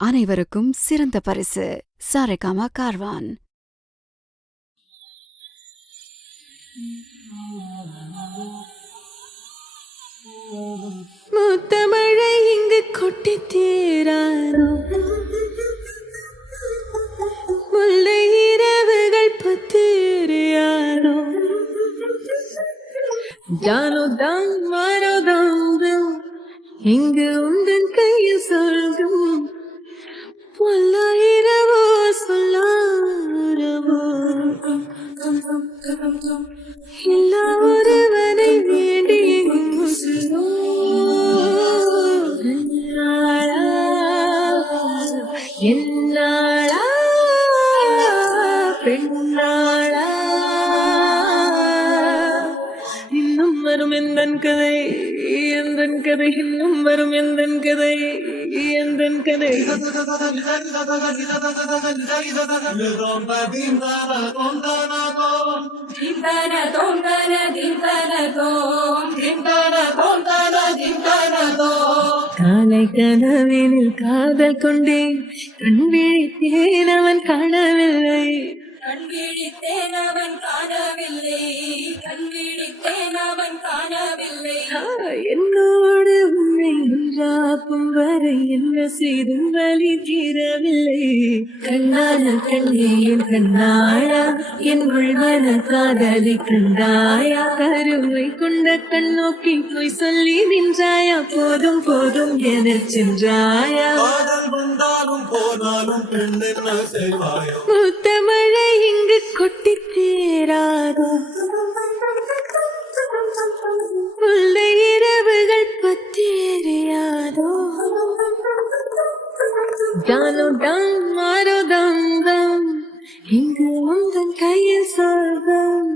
அனைவருக்கும் சிறந்த பரிசு சாரேகாமா கார்வான். முத்தமழை இங்கு கொட்டி தீரானோ, முல்லை இரவுகள் பத்தேறியானோ, ஜானோ தான் மாறோ தான் இங்கு உந்தன் கையில் சொல்கும் பல இரவோ சொல்லாரவோ எல்லா ஒருவனை வேண்டி என்னாளா பெண்ணாளா இன்னும் வரும் எந்தன் கதை எந்தன் கதை இன்னும் வரும் எந்தன் கதை எந்தன் கதை காலை கனவினில் காதல் கொண்டேன், கண் விழித்தேன் அவன் காணவில்லை, கண் விழித்தேன் அவன் காணவில்லை, கண் விழித்தேன் அவன் காணவில்லை. என்னோடு உன்னை ஒன்றாக்கும் வரை என்ன செய்தும் வலி தீரவில்லை. கண்ணான கண்ணே என் கண்ணாயா, என் உள்மன காதலை கண்டாயா, கருவை கொண்ட கண் நோக்கி போய் சொல்லி நின்றாயா, போதும் போதும் என சென்றாயா. முத்தமழை இங்கு கொட்டி தீராதோ, முல்லை இரவுகள் பத்தேறியாதோ, ஜானோ தான் மாறோ தான் இங்கு உந்தன் கையில் சொர்க்கம்.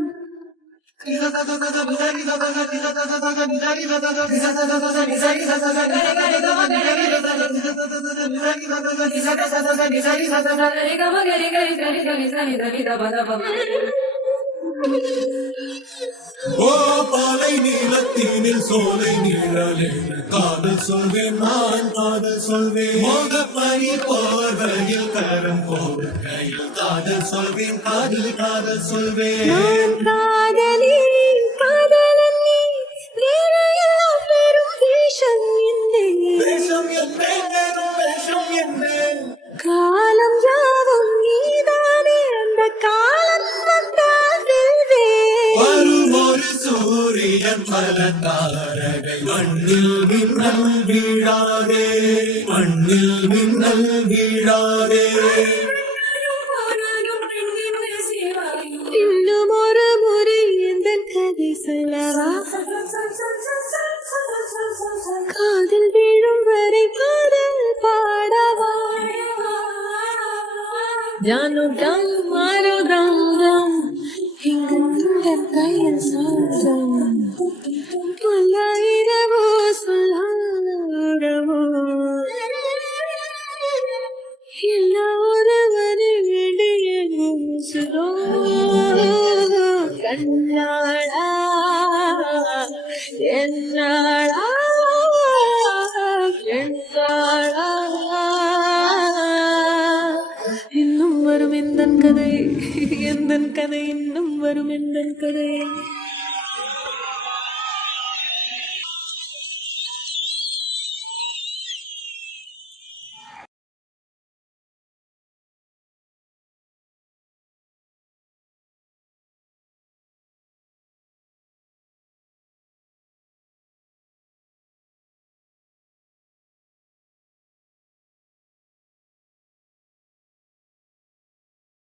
பாலை நீளத்தீனில் சோலை நீழலே காதல் சொல்வேன் நான் காதல் சொல்வேன், மோகப்பனி போர்வையில் கரம் போர்வையில் காதல் சொல்வேன், காதல் காதல் சொல்வேன். காதலி காதலன் நீ வேறு எல்லாம் பெரும் வேஷம் என்னே, வேஷம் என்பேன் வெறும் வேஷம் என்பேன், காலம் யாவும் நீதானே அந்த காலம் வந்தால் வெல்வேன். வரும் ஒரு சூரியன் பல தாரகை மண்ணில் மின்னல் வீழாதே, மண்ணில் மின்னல் வீழாதே. இன்னும் ஒரு முறை எந்தன் கதை சொல்லவா, காதில் வீழும் வரை காதல் பாடவா. ஜானோ தான் மாறோ தான் இங்கு உந்தன் கையில் சொல்லும் பல இரவோ சொல்லாரவோ எல்லா ஒருவரை வேண்டிய கண்ணாளா என்னாளா பெண்ணாளா. இன்னும் வரும் எந்தன் கதை எந்தன் கதை இன்னும் வரும் எந்தன் கதை.